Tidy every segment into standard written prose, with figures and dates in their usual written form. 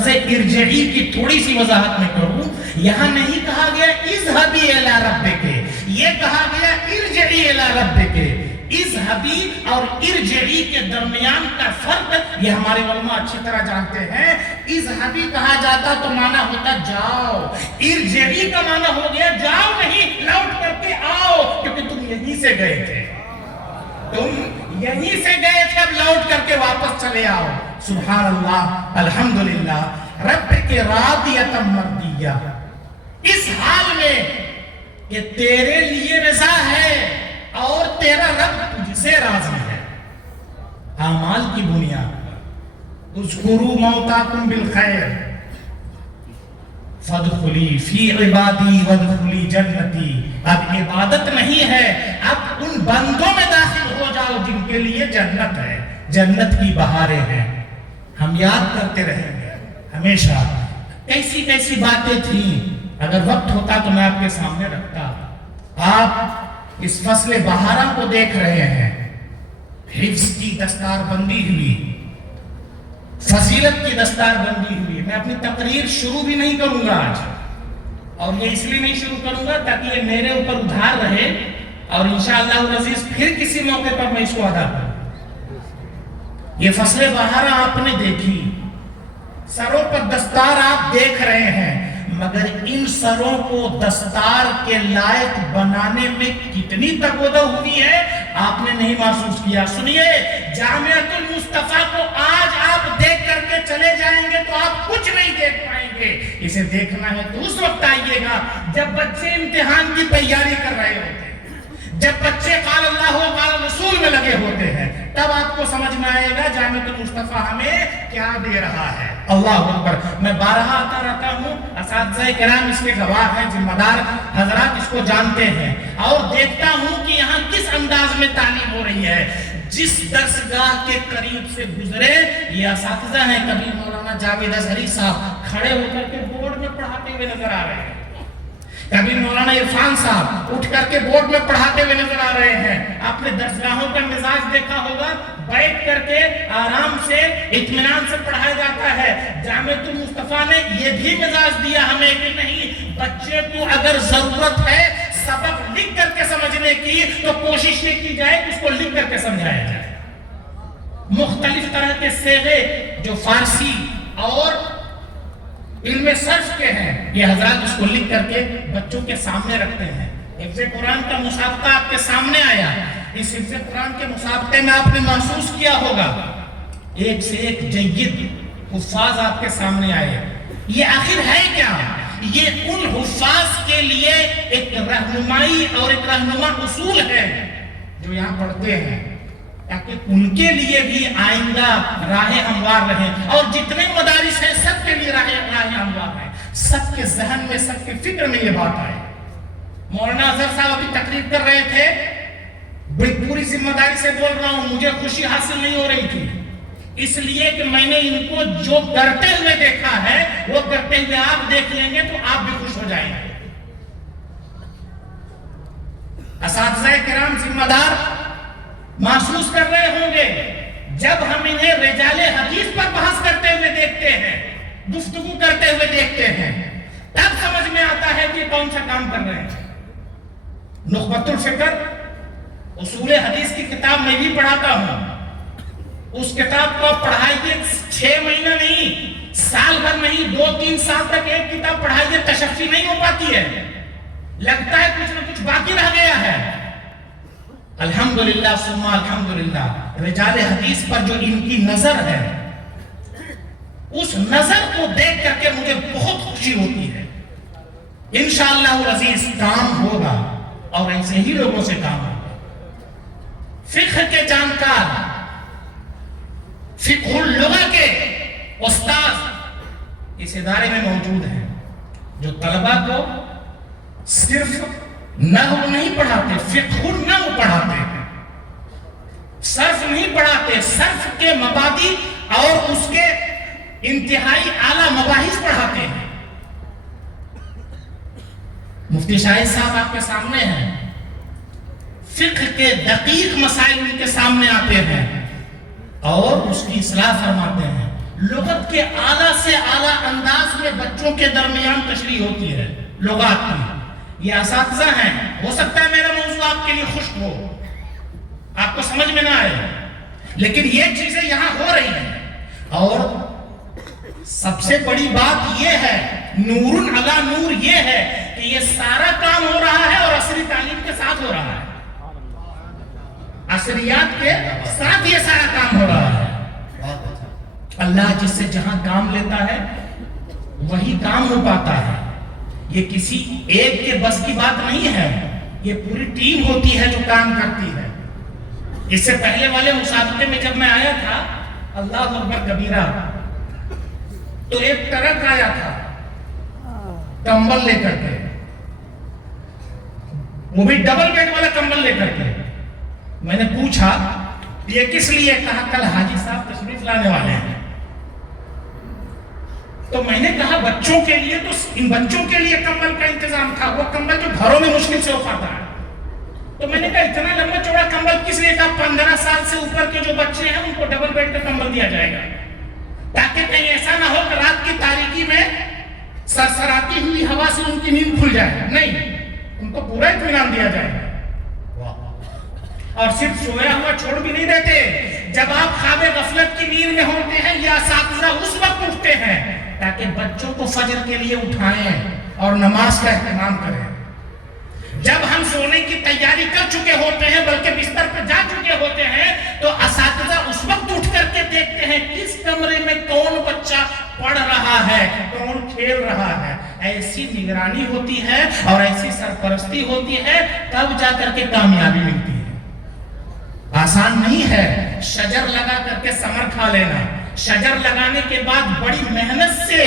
لفظ ارجعی کی تھوڑی سی وضاحت میں کروں. یہاں نہیں کہا گیا اذهبی الی ربک، یہ کہا گیا ارجعی الی ربک. اذهبی اور ارجعی کے درمیان کا فرق یہ ہمارے علماء اچھی طرح جانتے ہیں. اذهبی کہا جاتا تو معنی ہوتا جاؤ، ارجعی کا معنی ہو گیا جاؤ نہیں، لوٹ کر کے آؤ، کیونکہ تم یہیں سے گئے تھے، تم یہیں سے گئے تھے، اب لوٹ کر کے واپس چلے آؤ. سبحان اللہ، الحمدللہ. رب کے راضیۃ مردیہ، اس حال میں کہ تیرے لیے رضا ہے اور تیرا رب تجھ سے راضی ہے. اعمال کی بنیاد، اذکروا موتاکم بالخیر فادخلی فی عبادی وادخلی جنتی. اب عبادت نہیں ہے، اب ان بندوں میں داخل ہو جاؤ جن کے لیے جنت ہے، جنت کی بہاریں ہیں. ہم یاد کرتے رہیں گے ہمیشہ. کیسی کیسی باتیں تھیں، اگر وقت ہوتا تو میں آپ کے سامنے رکھتا. آپ اس فصل بہارہ کو دیکھ رہے ہیں، حفظ کی دستار بندی ہوئی، فضیلت کی دستار بندی ہوئی. میں اپنی تقریر شروع بھی نہیں کروں گا آج، اور یہ اس لیے نہیں شروع کروں گا تاکہ یہ میرے اوپر ادھار رہے، اور انشاءاللہ العزیز پھر کسی موقع پر میں اس کو ادا کروں. یہ فصل بہارہ آپ نے دیکھی، سروں پر دستار آپ دیکھ رہے ہیں، مگر ان سروں کو دستار کے لائق بنانے میں کتنی تقویٰ ہوئی ہے آپ نے نہیں محسوس کیا. سنیے، جامعۃ المصطفیٰ کو آج آپ دیکھ کر کے چلے جائیں گے تو آپ کچھ نہیں دیکھ پائیں گے. اسے دیکھنا ہے تو اس وقت آئیے گا جب بچے امتحان کی تیاری کر رہے ہوتے ہیں، جب بچے قال اللہ و قال رسول میں لگے ہوتے ہیں، تب آپ کو سمجھ میں آئے گا جامعۃ المصطفیٰ ہمیں کیا دے رہا ہے. اللہ اکبر. میں بارہا آتا رہتا ہوں، اساتذہ کرام اس کے گواہ ہیں، ذمہ دار حضرات اس کو جانتے ہیں، اور دیکھتا ہوں کہ یہاں کس انداز میں تعلیم ہو رہی ہے. جس درسگاہ کے قریب سے گزرے یہ اساتذہ ہیں، کبھی مولانا جاوید اظہری صاحب کھڑے ہو کر کے بورڈ میں پڑھاتے ہوئے نظر آ رہے ہیں، کبھی مولانا عرفان صاحب اٹھ کر کے بورڈ میں پڑھاتے ہوئے نظر آ رہے ہیں. آپ نے درسگاہوں کا مزاج دیکھا ہوگا، بیٹھ کر کے آرام سے اطمینان سے پڑھایا جاتا ہے. جامعۃ المصطفیٰ نے یہ بھی مزاج دیا ہمیں کہ نہیں، بچے کو اگر ضرورت ہے سبق لکھ کر کے سمجھنے کی تو کوشش یہ کی جائے کہ اس کو لکھ کر کے سمجھایا جائے. مختلف طرح کے صیغے جو فارسی اور علم صرف کے ہیں، یہ حضرات اس کو لکھ کر کے بچوں کے سامنے رکھتے ہیں. حفظ قرآن کا مسابقہ آپ کے سامنے آیا، اس حفظ قرآن کے مسابقے میں آپ نے محسوس کیا ہوگا ایک سے ایک جید حفاظ آپ کے سامنے آئے. یہ آخر ہے کیا؟ یہ ان حفاظ کے لیے ایک رہنمائی اور ایک رہنما اصول ہے جو یہاں پڑھتے ہیں، تاکہ ان کے لیے بھی آئندہ راہ ہموار رہے. اور جتنے مدارس ہیں سب کے لیے راہ ہموار ہے، سب کے ذہن میں، سب کے فکر میں یہ بات آئے. مولانا اظہر صاحب ابھی تقریر کر رہے تھے، بڑی پوری ذمہ داری سے بول رہا ہوں، مجھے خوشی حاصل نہیں ہو رہی تھی اس لیے کہ میں نے ان کو جو کرتے ہوئے دیکھا ہے وہ کرتے ہوئے آپ دیکھ لیں گے تو آپ بھی خوش ہو جائیں گے. اساتذہ کرام ذمہ دار محسوس کر رہے ہوں گے جب ہم انہیں رجال حدیث پر بحث کرتے ہوئے دیکھتے ہیں، گفتگو کرتے ہوئے دیکھتے ہیں، تب سمجھ میں آتا ہے کہ کون سا کام کر رہے ہیں. نخبۃ الفکر اصول حدیث کی کتاب میں بھی پڑھاتا ہوں. اس کتاب کو پڑھائیے 6 مہینہ نہیں، سال بھر نہیں، 2-3 سال تک ایک کتاب پڑھائیے، تشفی نہیں ہو پاتی ہے، لگتا ہے کچھ نہ کچھ باقی رہ گیا ہے. الحمدللہ ثم الحمدللہ رجال حدیث پر جو ان کی نظر ہے، اس نظر کو دیکھ کر کے مجھے بہت خوشی ہوتی ہے. انشاءاللہ العزیز کام ہوگا اور ایسے ہی لوگوں سے کام ہوگا. فقہ کے جانکار، فقہ اللغہ کے استاد اس ادارے میں موجود ہیں جو طلبہ کو صرف نحو نہیں پڑھاتے، فقہ النحو پڑھاتے ہیں، صرف نہیں پڑھاتے، صرف کے مبادی اور اس کے انتہائی اعلیٰ مباحث پڑھاتے ہیں. مفتی شاہد صاحب آپ کے سامنے ہیں، فقہ کے دقیق مسائل ان کے سامنے آتے ہیں اور اس کی اصلاح فرماتے ہیں. لغت کے اعلیٰ سے اعلیٰ انداز میں بچوں کے درمیان تشریح ہوتی ہے لغات کی. یہ اساتذہ ہیں, ہو سکتا ہے میرا موضوع آپ کے لیے خشک ہو, آپ کو سمجھ میں نہ آئے, لیکن یہ چیزیں یہاں ہو رہی ہیں. اور سب سے بڑی بات یہ ہے, نور علی نور یہ ہے کہ یہ سارا کام ہو رہا ہے اور عصری تعلیم کے ساتھ ہو رہا ہے, عصریات کے ساتھ یہ سارا کام ہو رہا ہے. اللہ جس سے جہاں کام لیتا ہے وہی کام ہو پاتا ہے. یہ کسی ایک کے بس کی بات نہیں ہے, یہ پوری ٹیم ہوتی ہے جو کام کرتی ہے. اس سے پہلے والے مسابقے میں جب میں آیا تھا, اللہ اکبر کبیرہ, تو ایک ٹرک آیا تھا کمبل لے کر کے, وہ بھی ڈبل بیڈ والا کمبل لے کر کے. میں نے پوچھا یہ کس لیے؟ کہا کل حاجی صاحب تشریف لانے والے ہیں. تو میں نے کہا بچوں کے لیے, تو ان بچوں کے لیے کمبل کا انتظام تھا, وہ کمبل جو گھروں میں مشکل سے ہو پاتا ہے. تو میں نے کہا اتنا لمبا چوڑا کمبل کس لیے؟ کہا 15 سال سے اوپر کے جو بچے ہیں ان کو ڈبل بیڈ کا کمبل دیا جائے گا, تاکہ کہیں ایسا نہ ہو کہ رات کی تاریکی میں سرسراتی ہوئی ہوا سے ان کی نیند کھل جائے. نہیں, ان کو پورا اطمینان دیا جائے گا. اور صرف سویا ہوا چھوڑ بھی نہیں دیتے. جب آپ خواب غفلت کی نیند میں ہوتے ہیں, یہ اساتذہ اس وقت اٹھتے ہیں تاکہ بچوں کو فجر کے لیے اٹھائیں اور نماز کا اہتمام کریں. جب ہم سونے کی تیاری کر چکے ہوتے ہیں, بلکہ بستر پر جا چکے ہوتے ہیں, تو اساتذہ اس وقت اٹھ کر کے دیکھتے ہیں کس کمرے میں کون بچہ پڑھ رہا ہے, کون کھیل رہا ہے. ایسی نگرانی ہوتی ہے اور ایسی سرپرستی ہوتی ہے, تب جا کر کے کامیابی ملتی ہے. آسان نہیں ہے شجر لگا کر کے ثمر کھا لینا. شجر لگانے کے بعد بڑی محنت سے,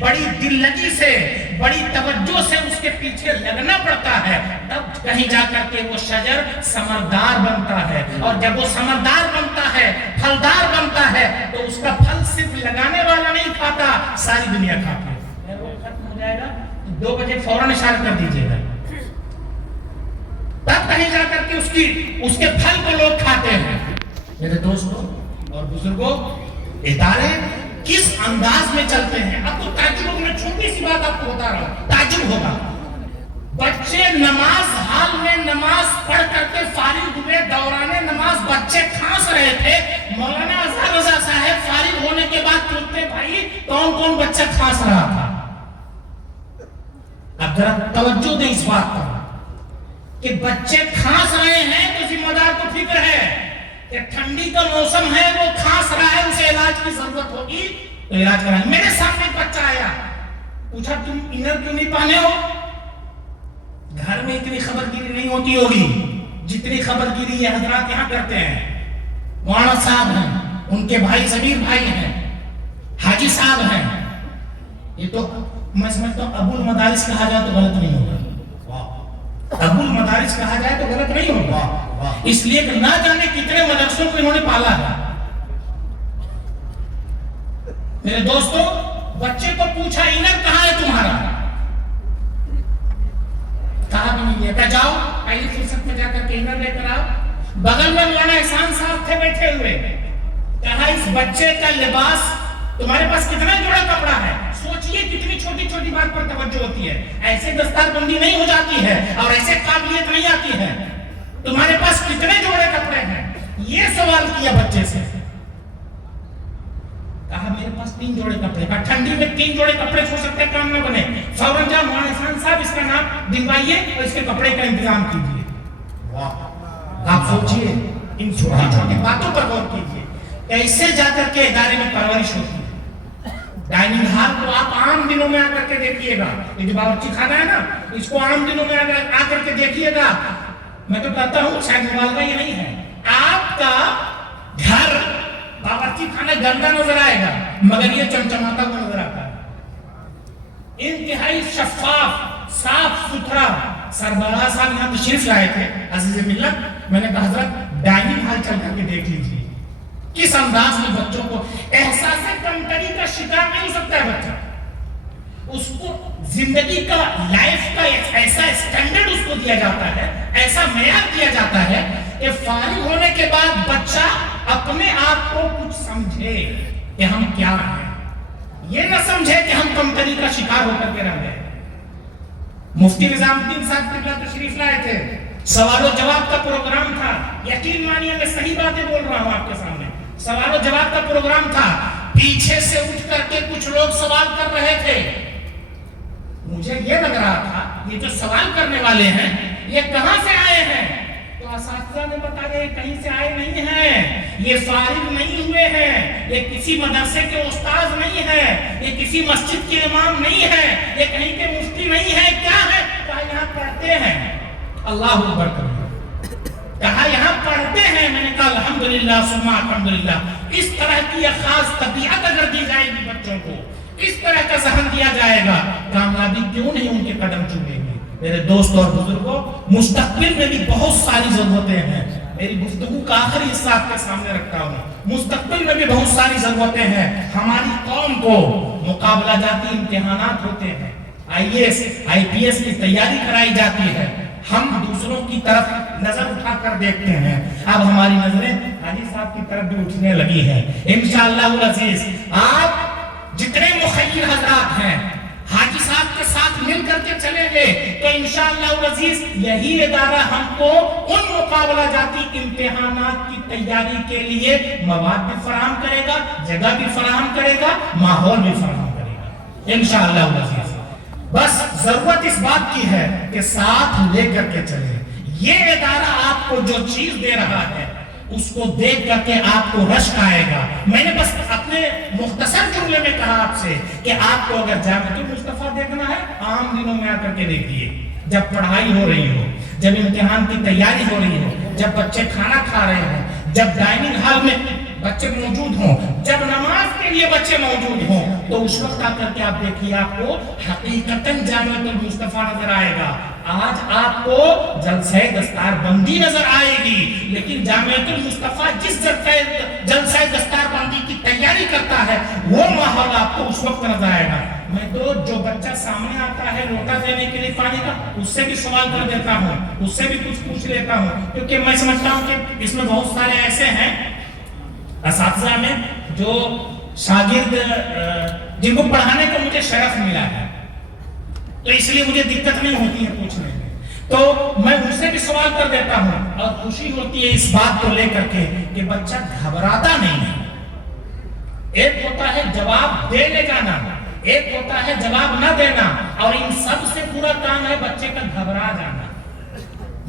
بڑی دل لگی سے, بڑی توجہ سے اس کے پیچھے لگنا پڑتا ہے, تب کہیں جا کر کے وہ شجر ثمردار بنتا ہے. اور جب وہ ثمردار بنتا ہے, پھلدار بنتا ہے, تو اس کا پھل صرف لگانے والا نہیں کھاتا, ساری دنیا کھاتی ہے. وہ ختم ہو جائے گا, 2 بجے فوراً اشارہ کر دیجیے گا, تب کہیں جا کر کے اس کے پھل کو لوگ کھاتے ہیں. میرے دوستوں اور بزرگوں, ادارے کس انداز میں چلتے ہیں. اب تو تعجب ہوگا, میں چھوٹی سی بات آپ کو بتا رہا ہوں, تعجب ہوگا. بچے نماز حال میں نماز پڑھ کر کے فارغ ہوئے, دوران نماز بچے کھانس رہے تھے. مولانا اظہر رضا صاحب فارغ ہونے کے بعد پوچھتے, بھائی کون کون بچہ کھانس رہا تھا؟ اب ذرا توجہ دیں اس بات پر کہ بچے کھانس رہے ہیں تو ذمہ دار کو فکر ہے کہ ٹھنڈی کا موسم ہے, وہ کھانس رہا ہے, اسے علاج کی ضرورت ہوگی تو علاج کرائیں. میرے سامنے ایک بچہ آیا, پوچھا تم انر کیوں نہیں پہنے ہو؟ گھر میں اتنی خبرگیری نہیں ہوتی ہوگی جتنی خبرگیری یہ حضرات یہاں کرتے ہیں. مولانا صاحب ہیں, ان کے بھائی ضمیر بھائی ہیں, حاجی صاحب ہیں. یہ تو میں سمجھتا ہوں ابو المدارس کہا جائے تو غلط نہیں ہوگا. ابو المدارس کہا جائے تو غلط نہیں ہوگا, اس لیے کہ نہ جانے کتنے مدرسوں کو انہوں نے پالا ہے. میرے دوستوں, بچے کو پوچھا انر کہاں ہے تمہارا؟ کہا بھی نہیں ہے. کہا جاؤ پہلی فرصت میں جا کر کے انر لے کر آؤ. بغل میں مولانا احسان صاحب تھے بیٹھے ہوئے. کہا اس بچے کا لباس تمہارے پاس کتنا جوڑا کپڑا ہے؟ سوچئے کتنی چھوٹی چھوٹی بات پر توجہ ہوتی ہے. ایسے دستار بندی نہیں ہو جاتی ہے اور ایسے قابلیت نہیں آتی ہے. تمہارے پاس کتنے جوڑے کپڑے ہیں؟ یہ سوال کیا بچے سے. کہا میرے پاس 3 جوڑے کپڑے. کہا ٹھنڈی میں 3 جوڑے کپڑے ہو سکتے ہیں, کام نہ بنے. فوراً جا مولانا احسان صاحب اس کا نام دلوائیے اور اس کے کپڑے کا انتظام کیجیے. آپ سوچئے, ان چھوٹی چھوٹی باتوں پر غور کیجیے, کیسے جا کر کے ادارے میں پرورش ہوتی ہے. ڈائننگ ہال کو آپ عام دنوں میں آ کر کے دیکھیے گا, یہ جو باورچی خانہ ہے نا, اس کو عام دنوں میں آ کر کے دیکھیے گا. میں تو کہتا ہوں شاید مبالغہ یہ نہیں ہے, آپ کا گھر باورچی خانہ گندا نظر آئے گا مگر یہ چمچماتا ہوا نظر آتا ہے. انتہائی شفاف, صاف ستھرا. سربراہ صاحب یہاں تشریف لائے تھے عزیز ملت. میں نے کہا حضرت ڈائننگ ہال چل کر کے دیکھ لیجیے کس انداز میں بچوں کو احساس کمتری کا شکار نہیں ہو سکتا ہے. بچہ اس کو زندگی کا, لائف کا ایسا اسٹینڈرڈ اس کو دیا جاتا ہے, ایسا معیار دیا جاتا ہے کہ فارغ ہونے کے بعد بچہ اپنے آپ کو کچھ سمجھے. کہ ہم کیا ہیں، یہ نہ سمجھے کہ ہم کمتری کا شکار ہو کر کے رہ گئے۔ مفتی نظام الدین صاحب قبلہ تشریف لائے تھے، سوال و جواب کا پروگرام تھا، یقین مانیے میں صحیح باتیں بول رہا ہوں آپ کے سامنے، سوال و جواب کا پروگرام تھا، پیچھے سے اٹھ کر کے کچھ لوگ سوال کر رہے تھے، مجھے یہ لگ رہا تھا یہ جو سوال کرنے والے ہیں یہ کہاں سے آئے ہیں؟ تو اساتذہ نے بتایا یہ کہیں سے آئے نہیں ہیں، یہ فارغ نہیں ہوئے ہیں، یہ کسی مدرسے کے استاد نہیں ہیں، یہ کسی مسجد کے امام نہیں ہیں، یہ کہیں کے مفتی نہیں ہے، کیا ہے؟ کہا یہاں پڑھتے ہیں۔ اللہ اکبر کہا یہاں پڑھتے ہیں۔ میں نے کہا الحمدللہ ثم الحمدللہ، اس طرح کی یہ خاص طبیعت اگر دی جائے گی بچوں کو، اس طرح کا ذہن دیا جائے گا، کامیابی کیوں نہیں ان کے قدم چومیں گے؟ میرے دوست اور بزرگوں، مستقبل میں بھی بہت ساری ضرورتیں ہیں، میری گفتگو کا آخری حصہ آپ کے سامنے رکھتا ہوں، مستقبل میں بھی بہت ساری ضرورتیں ہیں۔ ہماری قوم کو مقابلہ جاتی امتحانات ہوتے ہیں، IAS IPS کی تیاری کرائی جاتی ہے، ہم دوسروں کی طرف نظر اٹھا کر دیکھتے ہیں، اب ہماری نظریں حاجی صاحب کی طرف بھی اٹھنے لگی ہیں۔ انشاءاللہ العزیز آپ جتنے مخیر حضرات ہیں حاجی صاحب کے ساتھ مل کر کے چلیں گے تو انشاءاللہ العزیز یہی ادارہ ہم کو ان مقابلہ جاتی امتحانات کی تیاری کے لیے مواد بھی فراہم کرے گا، جگہ بھی فراہم کرے گا، ماحول بھی فراہم کرے گا انشاءاللہ العزیز۔ بس ضرورت اس بات کی ہے کہ ساتھ لے کر کے چلیں۔ یہ ادارہ آپ کو جو چیز دے رہا ہے اس کو دیکھ کر کے آپ کو رشک آئے گا۔ میں نے بس اپنے مختصر جملے میں کہا آپ سے کہ آپ کو اگر جامعۃ المصطفیٰ دیکھنا ہے عام دنوں میں آ کر کے دیکھیے، جب پڑھائی ہو رہی ہو، جب امتحان کی تیاری ہو رہی ہو، جب بچے کھانا کھا رہے ہوں، جب ڈائننگ ہال میں بچے موجود ہوں، جب نماز کے لیے بچے موجود ہوں، تو اس وقت آ کر کے آپ دیکھیے آپ کو حقیقتاً جامعۃ المصطفیٰ نظر آئے گا۔ آج آپ کو جلسہ دستار بندی نظر آئے گی، لیکن جامعۃ المصطفیٰ جس جلسہ دستار بندی کی تیاری کرتا ہے وہ ماحول آپ کو اس وقت نظر آئے گا۔ میں تو جو بچہ سامنے آتا ہے لوٹا دینے کے لیے پانی کا، اس سے بھی سوال کر دیتا ہوں، اس سے بھی کچھ پوچھ لیتا ہوں، کیونکہ میں سمجھتا ہوں کہ اس میں بہت سارے ایسے ہیں اساتذہ میں جو شاگرد جن کو پڑھانے کا مجھے شرف ملا ہے، تو اس لیے مجھے دقت نہیں ہوتی ہے پوچھنے میں، تو میں ان سے بھی سوال کر دیتا ہوں، اور خوشی ہوتی ہے اس بات کو لے کر کے کہ بچہ گھبراتا نہیں ہے۔ ایک ہوتا ہے جواب دے لے جانا، ایک ہوتا ہے جواب نہ دینا، اور ان سب سے پورا کام ہے بچے کا گھبرا جانا۔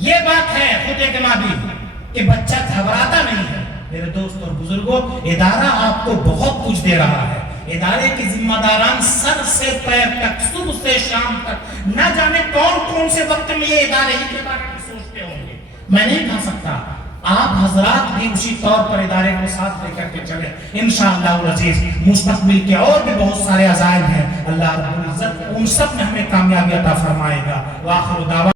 یہ بات ہے خود اعتمادی کہ بچہ گھبراتا نہیں ہے۔ میرے دوست اور بزرگوں، ادارہ آپ کو بہت کچھ دے رہا ہے، ادارے کے ذمہ داران سر سے پیر تک، صبح سے شام تک، نہ جانے کون کون سے وقت میں یہ ادارے ہی کے بارے میں سوچتے ہوں گے، میں نہیں کہہ سکتا۔ آپ حضرات بھی اسی طور پر ادارے کو ساتھ لے کر کے چلیں انشاءاللہ العزیز۔ مستقبل کے اور بھی بہت سارے عزائم ہیں، اللہ رب العزت ان سب میں ہمیں کامیابی عطا فرمائے گا۔ وآخر دعوانا